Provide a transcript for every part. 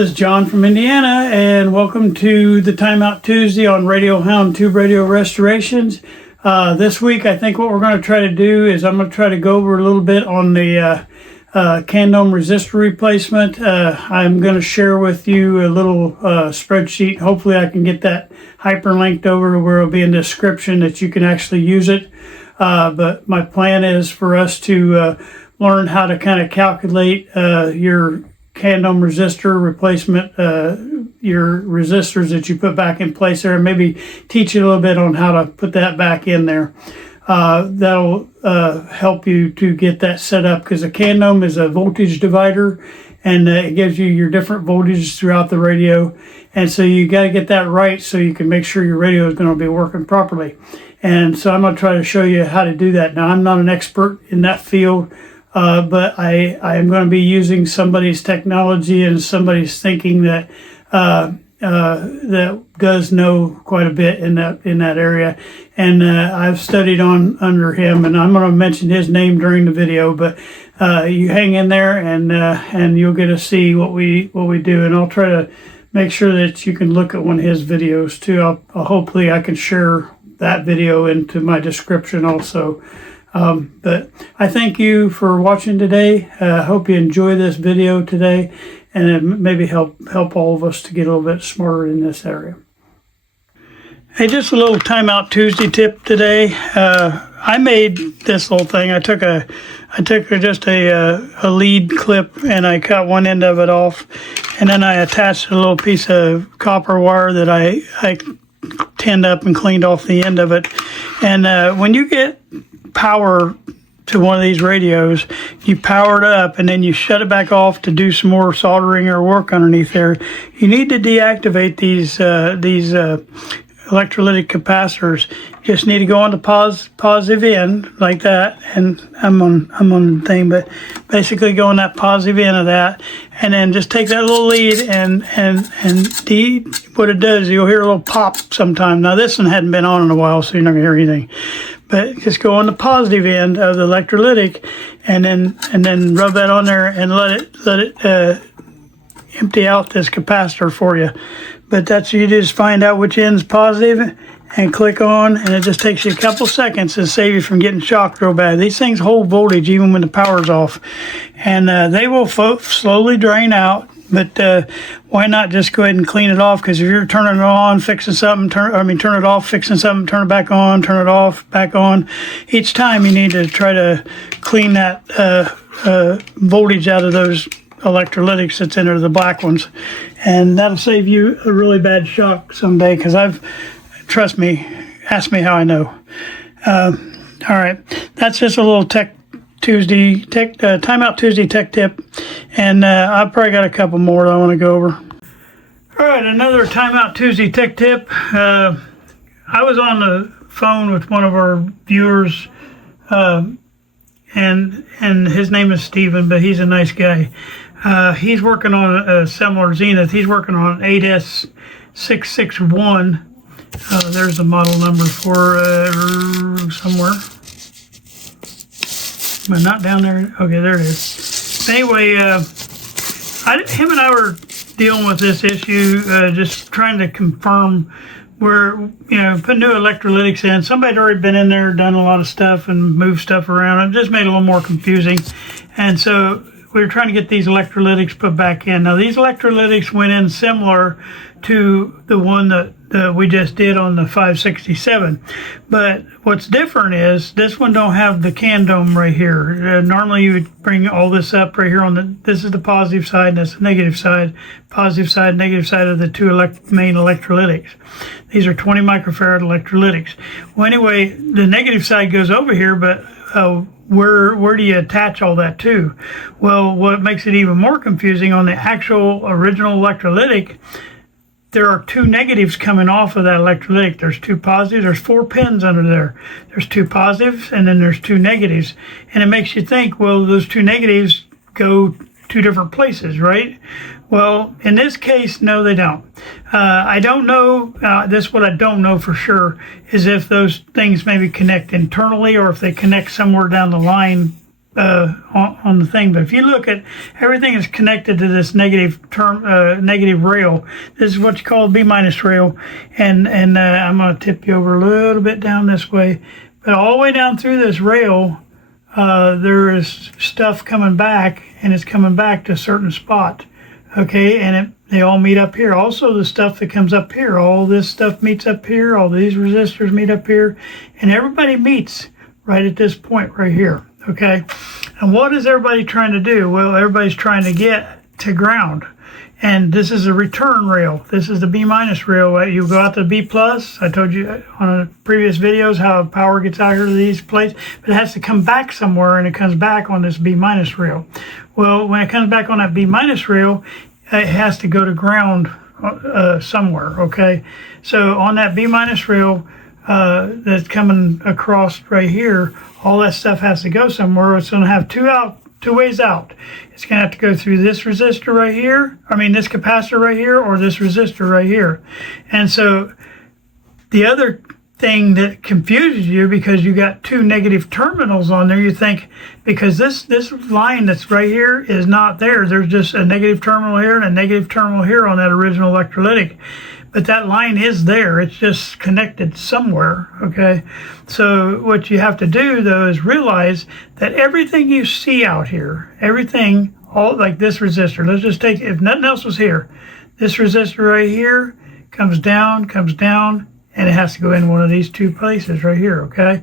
is John from Indiana, and welcome to the Timeout Tuesday on Radio Hound Tube Radio Restorations. This week, I think what we're going to try to do is I'm going to try to go over a little bit on the Candohm resistor replacement. I'm going to share with you a little spreadsheet. Hopefully, I can get that hyperlinked over to where it'll be in the description that you can actually use it. But my plan is for us to learn how to kind of calculate your Candohm resistor replacement, your resistors that you put back in place there, and maybe teach you a little bit on how to put that back in there. That'll help you to get that set up, because a Candohm is a voltage divider, and it gives you your different voltages throughout the radio. And so you got to get that right so you can make sure your radio is going to be working properly. And so I'm going to try to show you how to do that. Now, I'm not an expert in that field, but I am going to be using somebody's technology and somebody's thinking that that does know quite a bit in that area. And I've studied under him, and I'm going to mention his name during the video. But you hang in there, and you'll get to see what we do. And I'll try to make sure that you can look at one of his videos too. Hopefully I can share that video into my description also. But I thank you for watching today. I hope you enjoy this video today, and it maybe help all of us to get a little bit smarter in this area. Hey, just a little Timeout Tuesday tip today. I made this little thing. I took just a lead clip, and I cut one end of it off, and then I attached a little piece of copper wire that I tinned up and cleaned off the end of it. And when you get power to one of these radios, you power it up and then you shut it back off to do some more soldering or work underneath there. You need to deactivate these electrolytic capacitors. You just need to go on the positive end like that, and I'm on the thing, but basically go on that positive end of that, and then just take that little lead and what it does, you'll hear a little pop sometime. Now this one hadn't been on in a while, so you're not gonna hear anything. But just go on the positive end of the electrolytic, and then rub that on there and let it empty out this capacitor for you. But that's, you just find out which end's positive and click on, and it just takes you a couple seconds to save you from getting shocked real bad. These things hold voltage even when the power's off, and they will slowly drain out. But why not just go ahead and clean it off? Because if you're turning it on, fixing something, turn it off, fixing something, turn it back on, turn it off, back on. Each time you need to try to clean that voltage out of those electrolytics that's in there, the black ones, and that'll save you a really bad shock someday. Because trust me, ask me how I know. All right, that's just a little Timeout Tuesday tech tip, and I've probably got a couple more that I want to go over. All right, another Timeout Tuesday tech tip. I was on the phone with one of our viewers, and his name is Steven, but he's a nice guy. He's working on a similar Zenith. He's working on 8S661. There's the model number for somewhere. But not down there. Okay, there it is. Anyway, him and I were dealing with this issue, just trying to confirm where, put new electrolytics in. Somebody had already been in there, done a lot of stuff, and moved stuff around. It just made it a little more confusing. And so we were trying to get these electrolytics put back in. Now, these electrolytics went in similar to the one that we just did on the 567. But what's different is this one don't have the Candohm right here. Normally you would bring all this up right here this is the positive side, and that's the negative side. Positive side, negative side of the two main electrolytics. These are 20 microfarad electrolytics. Well, anyway, the negative side goes over here, but where do you attach all that to? Well, what makes it even more confusing, on the actual original electrolytic, there are two negatives coming off of that electrolytic. There's two positives. There's 4 pins under there. There's two positives, and then there's two negatives. And it makes you think, well, those two negatives go two different places, right? Well, in this case, no, they don't. I don't know, what I don't know for sure is if those things maybe connect internally, or if they connect somewhere down the line on the thing. But if you look at everything is connected to this negative rail. This is what you call a B minus rail, and I'm going to tip you over a little bit down this way, but all the way down through this rail, there is stuff coming back, and it's coming back to a certain spot. Okay, and they all meet up here. Also, the stuff that comes up here, all this stuff meets up here. All these resistors meet up here, and everybody meets right at this point right here. Okay, and what is everybody trying to do? Well, everybody's trying to get to ground, and this is a return rail. This is the B minus rail. You go out to B plus. I told you on previous videos how power gets out here to these plates, but it has to come back somewhere, and it comes back on this B minus rail. Well, when it comes back on that B minus rail, it has to go to ground somewhere. Okay, so on that B minus rail that's coming across right here, all that stuff has to go somewhere. It's going to have two ways out. It's going to have to go through this resistor right here, this capacitor right here, or this resistor right here. And so the other thing that confuses you, because you got two negative terminals on there, you think because this line that's right here is not there. There's just a negative terminal here and a negative terminal here on that original electrolytic. But that line is there. It's just connected somewhere, okay? So what you have to do, though, is realize that everything you see out here, everything, all like this resistor, let's just take, if nothing else was here, this resistor right here comes down, and it has to go in one of these two places right here, okay?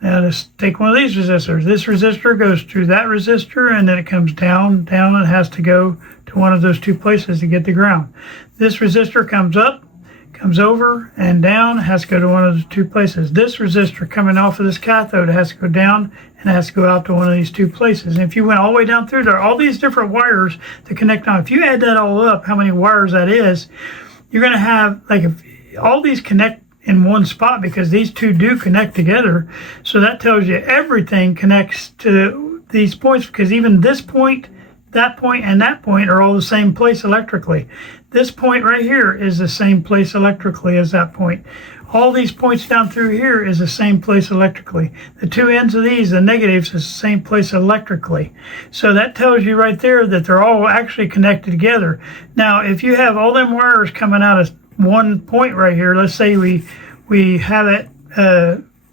Now let's take one of these resistors. This resistor goes through that resistor, and then it comes down, and it has to go to one of those two places to get the ground. This resistor comes up, comes over and down, has to go to one of the two places. This resistor coming off of this cathode has to go down and has to go out to one of these two places. And if you went all the way down through there, all these different wires to connect on, if you add that all up, how many wires that is, you're going to have, like, if all these connect in one spot, because these two do connect together. So that tells you everything connects to these points, because even this point, that point, and that point are all the same place electrically. This point right here is the same place electrically as that point. All these points down through here is the same place electrically. The two ends of these, the negatives, is the same place electrically. So that tells you right there that they're all actually connected together. Now, if you have all them wires coming out of one point right here, let's say we have it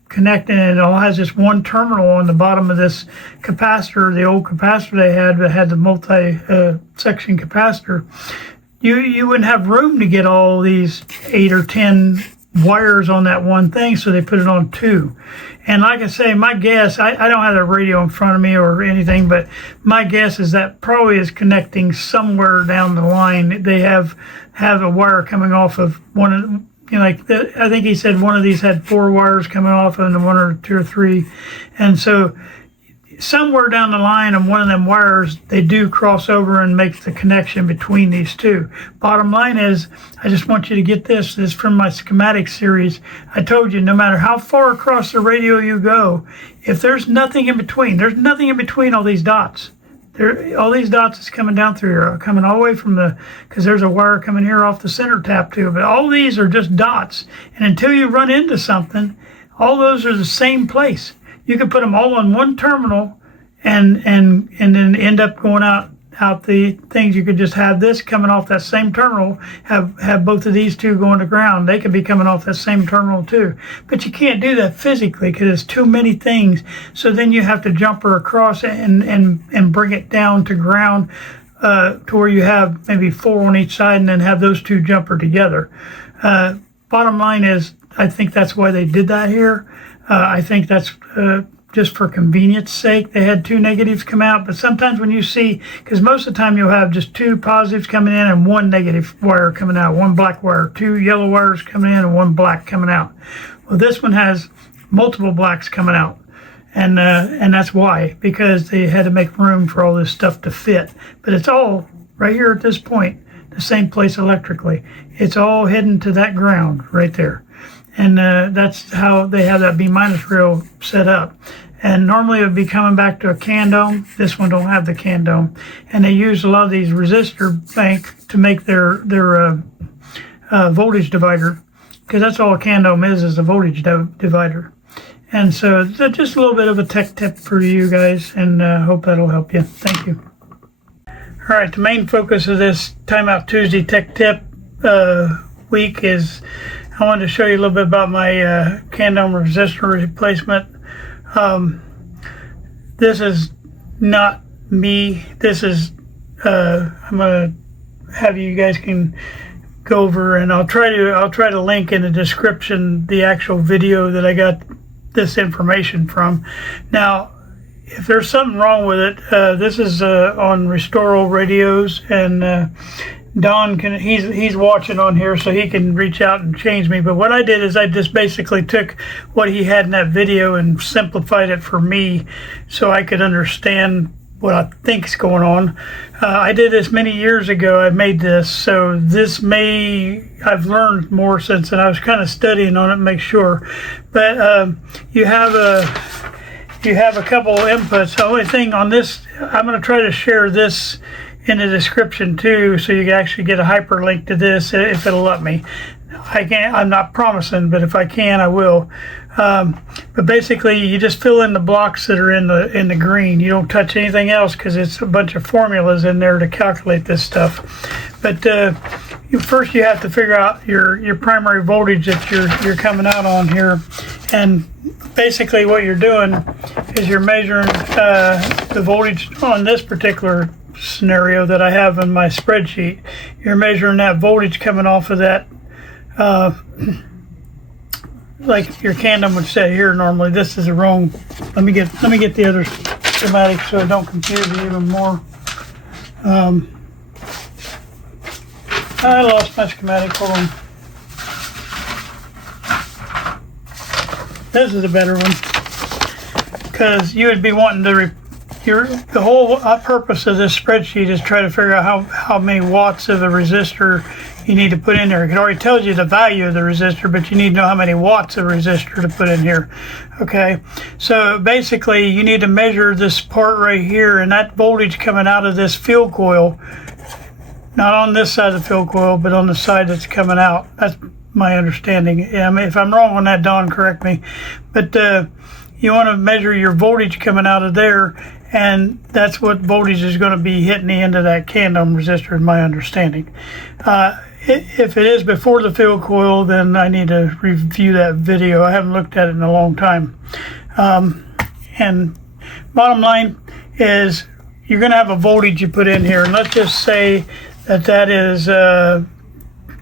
connected, and it all has just one terminal on the bottom of this capacitor, the old capacitor they had that had the multi-section capacitor. You wouldn't have room to get all these 8 or 10 wires on that one thing, so they put it on two. And like I say, my guess, I don't have the radio in front of me or anything, but my guess is that probably is connecting somewhere down the line. They have a wire coming off of one of them. I think he said one of these had 4 wires coming off, and one or 2 or 3. And so somewhere down the line of one of them wires, they do cross over and make the connection between these two. Bottom line is, I just want you to get this. This is from my schematic series. I told you, no matter how far across the radio you go, if there's nothing in between, there's nothing in between all these dots. All these dots is coming down through here, are coming all the way from because there's a wire coming here off the center tap too, but all these are just dots. And until you run into something, all those are the same place. You can put them all on one terminal and then end up going out the things. You could just have this coming off that same terminal, have both of these two going to ground. They could be coming off that same terminal too. But you can't do that physically because it's too many things. So then you have to jumper across and bring it down to ground to where you have maybe 4 on each side, and then have those two jumper together. Bottom line is, I think that's why they did that here. I think that's just for convenience sake. They had 2 negatives come out, but sometimes when you see, because most of the time you'll have just 2 positives coming in and 1 negative wire coming out, 1 black wire, 2 yellow wires coming in and 1 black coming out. Well, this one has multiple blacks coming out, and that's why, because they had to make room for all this stuff to fit. But it's all right here at this point, the same place electrically. It's all heading to that ground right there. And that's how they have that B minus rail set up. And normally it would be coming back to a Candohm. This one don't have the Candohm. And they use a lot of these resistor bank to make their voltage divider, because that's all a Candohm is a voltage divider. And so just a little bit of a tech tip for you guys, and hope that'll help you. Thank you. All right, the main focus of this Timeout Tuesday tech tip week is I wanted to show you a little bit about my Candohm resistor replacement. This is not me. This is I'm gonna have you guys can go over, and I'll try to link in the description the actual video that I got this information from. Now, if there's something wrong with it, this is on Resistor radios, and Don he's watching on here, so he can reach out and change me. But what I did is I just basically took what he had in that video and simplified it for me, so I could understand what I think is going on. I did this many years ago. I made this, so I've learned more since, and I was kind of studying on it to make sure. But you have a couple inputs. The only thing on this, I'm going to try to share this in the description too, so you can actually get a hyperlink to this if it'll let me. I'm not promising, but if I can, I will. But basically, you just fill in the blocks that are in the green. You don't touch anything else because it's a bunch of formulas in there to calculate this stuff. But first, you have to figure out your primary voltage that you're coming out on here, and basically what you're doing is you're measuring the voltage on this particular scenario that I have in my spreadsheet. You're measuring that voltage coming off of that. Like your Candohm would say here normally. This is the wrong. Let me get the other schematic so I don't confuse you even more. I lost my schematic. Hold on. This is a better one, because you would be wanting to the whole purpose of this spreadsheet is try to figure out how many watts of a resistor you need to put in there. It already tells you the value of the resistor, but you need to know how many watts of resistor to put in here. Okay, so basically you need to measure this part right here, and that voltage coming out of this field coil, not on this side of the field coil, but on the side that's coming out. That's my understanding. Yeah, I mean, if I'm wrong on that, Don, correct me. But you want to measure your voltage coming out of there, and that's what voltage is going to be hitting the end of that Candohm resistor, in my understanding. If it is before the field coil, then I need to review that video. I haven't looked at it in a long time. And bottom line is you're going to have a voltage you put in here, and let's just say that is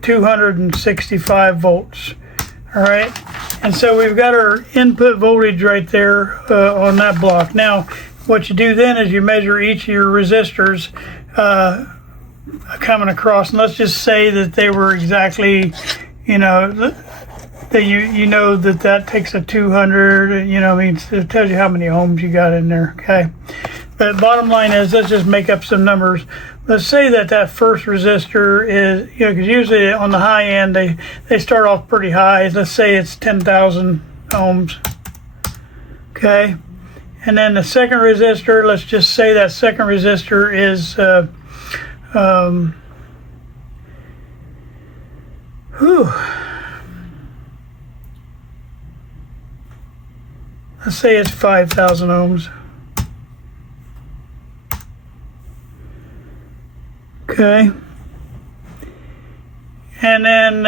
265 volts. All right, and so we've got our input voltage right there on that block. Now, what you do then is you measure each of your resistors coming across, and let's just say that they were exactly, you know, that you know that takes a 200. You know, I mean, it tells you how many ohms you got in there. Okay, but bottom line is, let's just make up some numbers. Let's say that first resistor is, you know, because usually on the high end they start off pretty high. Let's say it's 10,000 ohms. Okay, and then the second resistor, let's just say that second resistor is let's say it's 5,000 ohms. Okay, and then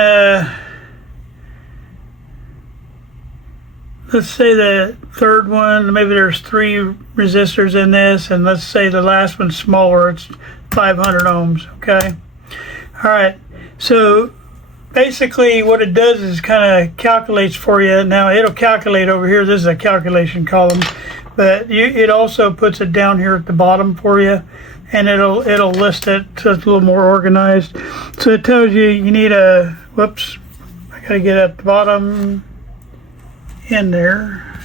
let's say the third one, maybe there's 3 resistors in this, and let's say the last one's smaller, it's 500 ohms. Okay, all right, so basically what it does is kind of calculates for you. Now it'll calculate over here. This is a calculation column, but it also puts it down here at the bottom for you, and it'll list it so it's a little more organized. So it tells you need a, whoops, I gotta get at the bottom in there.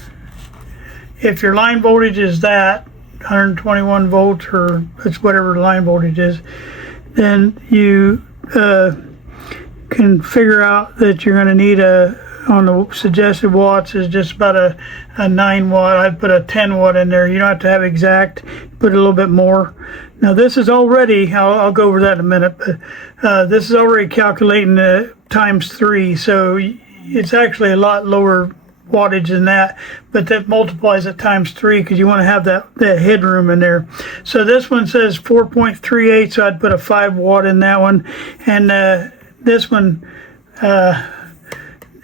If your line voltage is that 121 volts, or it's whatever the line voltage is, then you can figure out that you're going to need on the suggested watts is just about a 9 watt. I'd put a 10 watt in there. You don't have to have exact, put a little bit more. Now this is already, I'll go over that in a minute, but this is already calculating times 3, so it's actually a lot lower wattage than that, but that multiplies it times 3 because you want to have that headroom in there. So this one says 4.38, so I'd put a 5 watt in that one, and this one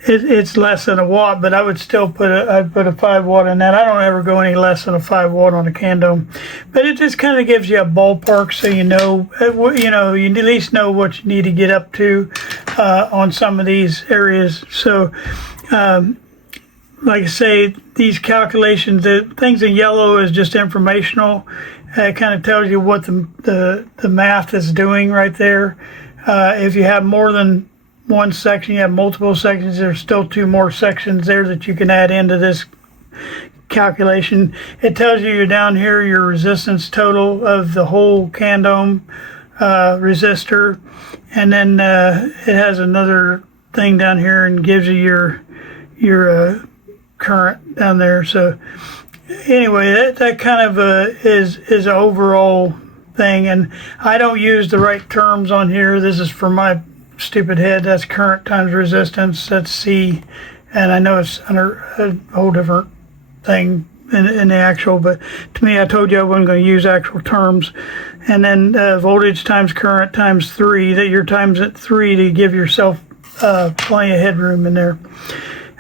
it's less than a watt, but I would still I'd put a 5 watt in that. I don't ever go any less than a 5 watt on a Candohm, but it just kind of gives you a ballpark, so you know you at least know what you need to get up to on some of these areas. So like I say, these calculations, the things in yellow is just informational. It kind of tells you what the math is doing right there. If you have more than one section, you have multiple sections, there's still 2 more sections there that you can add into this calculation. It tells you down here your resistance total of the whole Candohm resistor, and then it has another thing down here and gives you your current down there. So anyway, that kind of is an overall thing, and I don't use the right terms on here. This is for my stupid head. That's current times resistance, that's C, and I know it's under a whole different thing in the actual, but to me, I told you I wasn't going to use actual terms. And then voltage times current times 3, that you're times at 3 to give yourself plenty of headroom in there.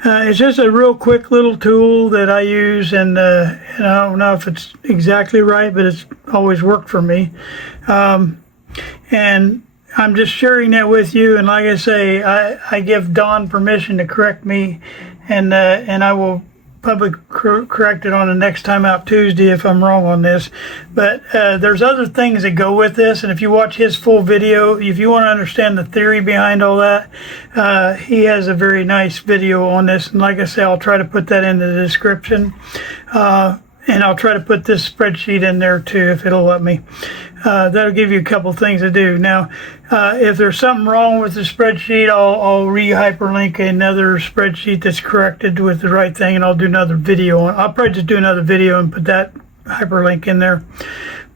It's just a real quick little tool that I use, and I don't know if it's exactly right, but it's always worked for me. And I'm just sharing that with you, and like I say, I give Don permission to correct me, and I will publicly correct it on the next Timeout Tuesday if I'm wrong on this. But there's other things that go with this, and if you watch his full video, if you want to understand the theory behind all that, he has a very nice video on this, and like I say, I'll try to put that in the description. And I'll try to put this spreadsheet in there too, if it'll let me. That'll give you a couple things to do. Now, if there's something wrong with the spreadsheet, I'll re-hyperlink another spreadsheet that's corrected with the right thing, and I'll do another video on. I'll probably just do another video and put that hyperlink in there.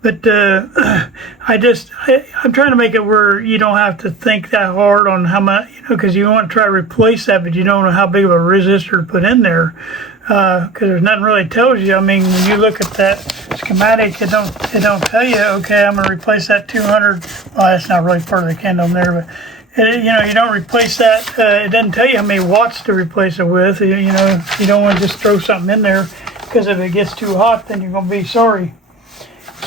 But I'm trying to make it where you don't have to think that hard on how much, because you want to try to replace that, but you don't know how big of a resistor to put in there. Because there's nothing really tells you. I mean, when you look at that schematic, it don't tell you, okay, I'm going to replace that 200. Well, that's not really part of the Candohm there, but you don't replace that. It doesn't tell you how many watts to replace it with. You don't want to just throw something in there, because if it gets too hot, then you're going to be sorry.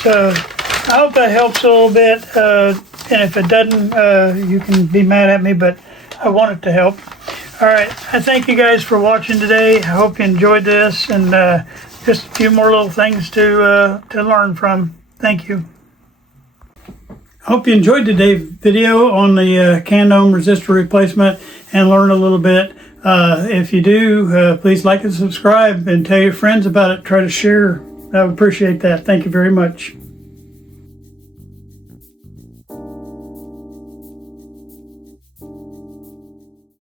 So I hope that helps a little bit. And if it doesn't, you can be mad at me, but I want it to help. All right, I thank you guys for watching today. I hope you enjoyed this, and just a few more little things to learn from. Thank you. I hope you enjoyed today's video on the Candohm resistor replacement and learn a little bit. If you do, please like and subscribe and tell your friends about it. Try to share. I would appreciate that. Thank you very much.